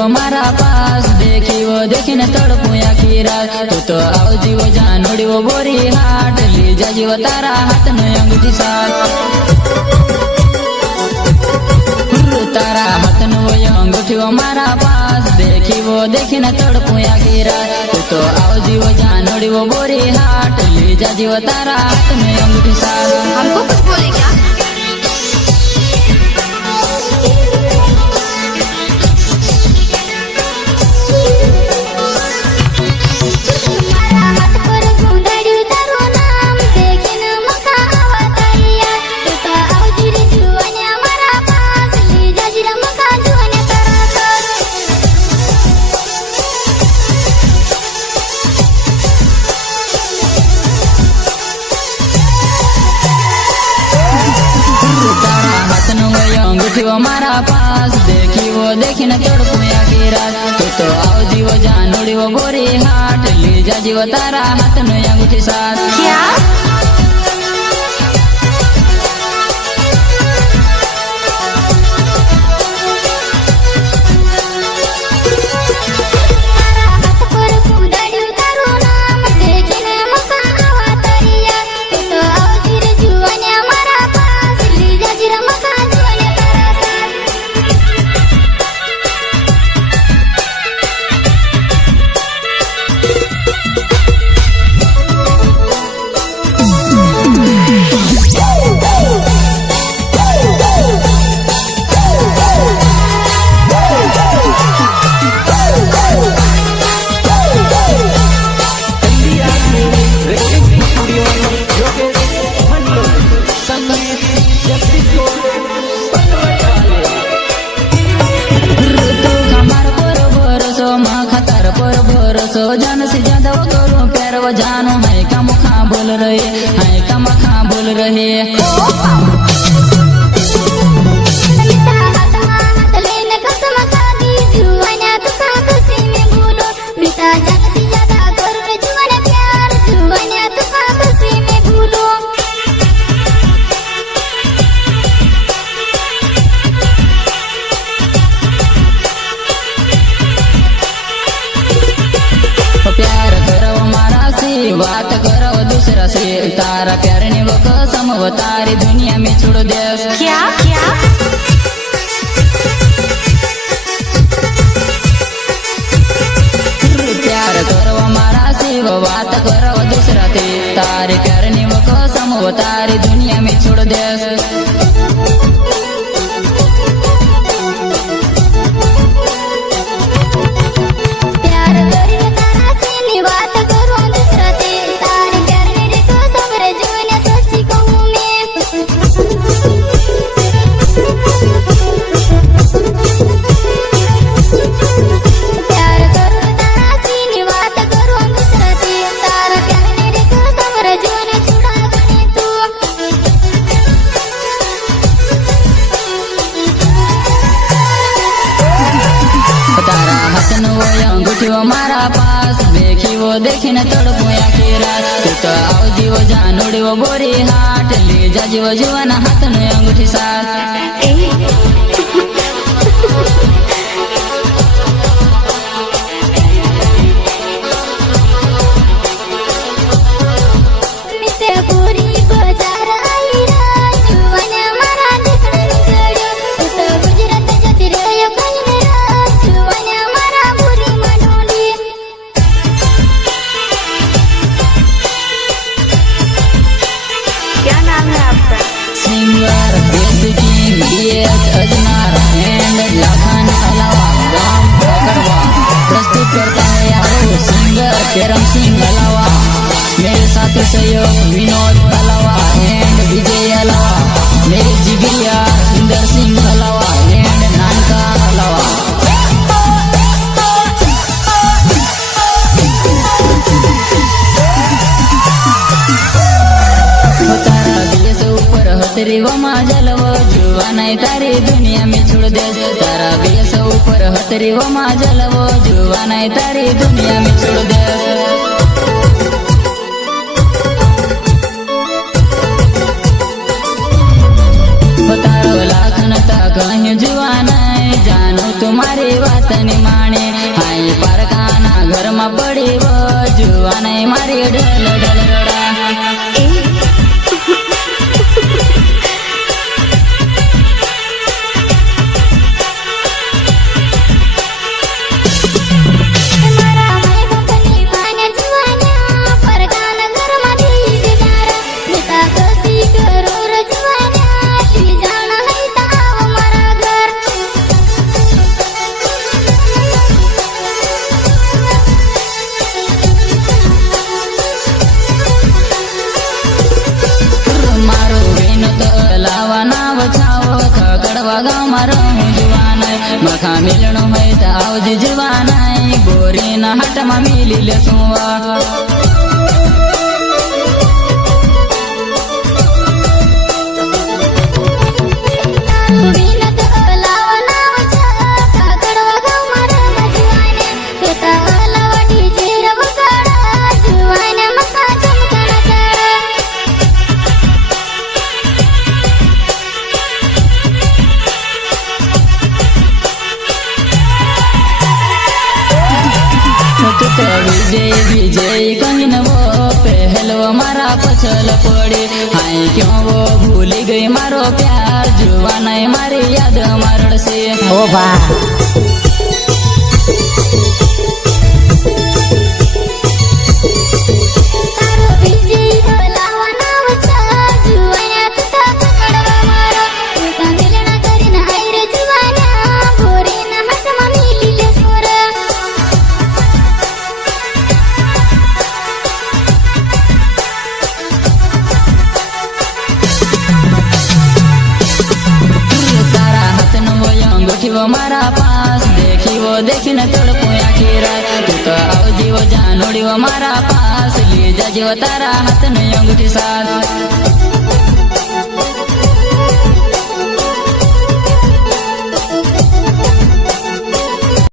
उठ्यो मारा पास देखी वो देखीने तड़पू आखी रात तू तो आओ जीवो जानोड़ीओ बोरी हाट ली जा जीवो तारा हाथ नो अंगूठी साथ तारा हाथ नो अंगूठी मारा पास देखी वो देखीने तड़पू आखी रात तू तो आओ जीवो जानोड़ीओ बोरी हाट ली जा जीवो तारा हाथ नो अंगूठी साथ। हमको कुछ बोले क्या? मारा पास देखी वो देखी न तड़पू आखी रात तू तो आओ जीवो जानोड़ीओ बोरी हाट ली जा जीवो तारा हाथ नो अंगूठी साथ। क्या? जान से ज्यादा वो करो प्यार वो जानो है का मुखा बोल रहे है का मुखा बोल रहे प्यार करो मारा से बात करो दूसरा से तारा प्यार ने वो कसम वो तारी दुनिया में छोड़ दे। क्या? क्या? प्यार करो मारा से वो बात करो दूसरा से तारे प्यार ने वो कसम वो तारी दुनिया में छोड़ दे। अंगूठियों मारा पास देखी वो देखी न तड़पू आखी रात तू तो आओ जीवो जानोड़ीओ बोरी हाट ले जा जीवो जीवन हाथ नो अंगूठी साथ। केरम सिंह अलावा मेरे साथी सहयोग विनोद अलावा एंड विजय अलावा मेरे जिगरिया सुंदर सिंह अलावा एंड नानका अलावा तारा दिए से ऊपर हतरी वमा जलव जुआ नहीं तारी दुनिया में छोड़ दे तारा दिए से ऊपर हतरी वमा जलव जुआ नहीं तारी दुनिया में छोड़ दे। तारो लाखन तक कहीं जुआ नहीं जानो तुम મારી વાતની માણે હાઈ પારકાના ઘરમાં પડી જુવાને મારી ઢલ ઢલ રડા મખા મિલણો હોય તો આવજે જવાનાય બોરીના હાટમાં મિલી લેશું વિજય વિજય કહીને વો પહેલો મારા પછલ પડે હાય ક્યાં વો ભૂલી ગઈ મારો પ્યાર જુવાનાય મારી યાદ મારડશે ઓ બા મારા પાસ દેખીવો દેખીને તડપું આખી રાત તું તો આવજીવો જાનોડીવો મારા પાસ લઈ જાજો તારા હાથની અંગૂઠી સાથ